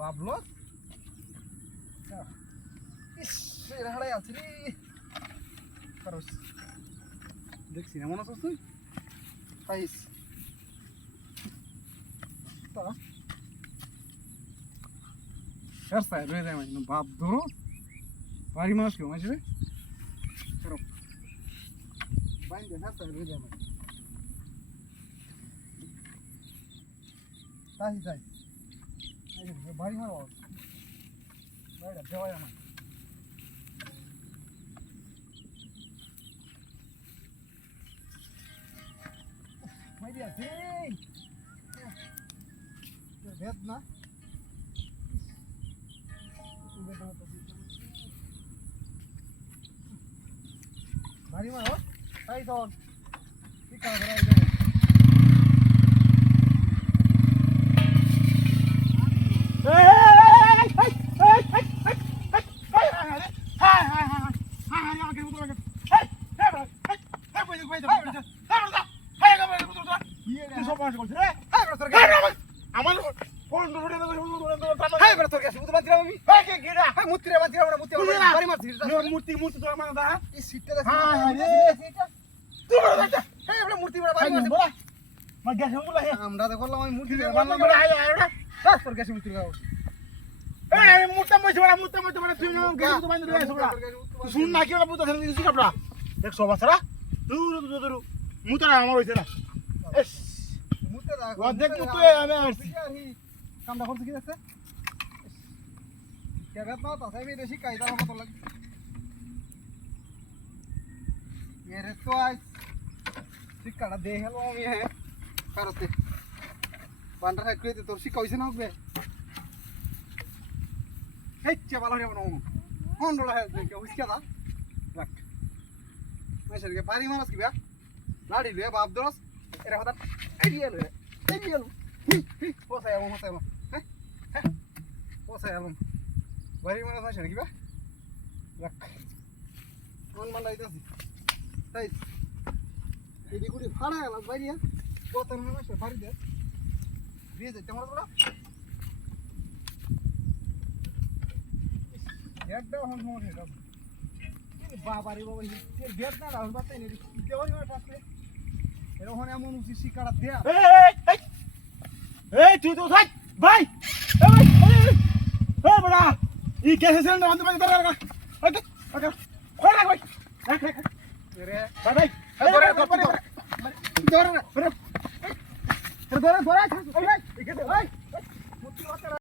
বাবলো ইস এরা হারাই আছে রে খরচ দেখছি এমন আছিস তুই পাইস তা রাস্তায় রয়ে যায় মানে বাপ ধরো বাড়ি মানুষ কেউ আসবে করো বাইন্দে রাস্তায় রয়ে যায় মানে তাই তাই বাড়ি মারো বাড়িটা দেওয়াই আমার মাইরি আছে ভেদ না বাড়ি মারো তাই তখন কি কাজ করা আমরা তো করলাম আমি মূর্তি শুন না কি কাপড়া দেখছো বাচ্চারা মুতারা আমার হয়েছে না অর্ধেক মুতো আমি আসছি কামটা করছে কি আছে কেগাত না তাছাই আমি বেশি কায়দা মতো লাগে এরে তো আজ শিক্ষাটা দে হেলো আমি হে কারতে বান্ডার হাই করে তোর শিক্ষা হইছে না হবে এই চাবালা রে মনো হন্ডলা হে দেখে উস্কা দা রাখ মাইসারকে পারি মারাস কি বা লাড়ি লে বাপ দরস এরা হঠাৎ এই দিয়েল পোসাই আমো হ্যাঁ হ্যাঁ পোসাই আমো বাড়ি মারাস মাইসার কি বা রাখ কোন বান্ডা আইতাছি তাই এডি গুড়ি ফাড়া গেল বাইরে কত মাসে বাড়ি দে দিয়ে দে তোমার বড় একটা হন হন এটা বাবা রে বাবা এর বেদ না রাহুল বাতাই নে দেওয়ারি মার পাশে এরকম এমন উচিত শিকারা দে এই তুই তো থাক ভাই এই বড়া ই গ্যাস সিলিন্ডার বন্ধ করে দাঁড়া রাখ ওকে ওকে কই রাখ ভাই রাখ রাখ রে ভাই ধরে ধরে ধরে ধরে ধরে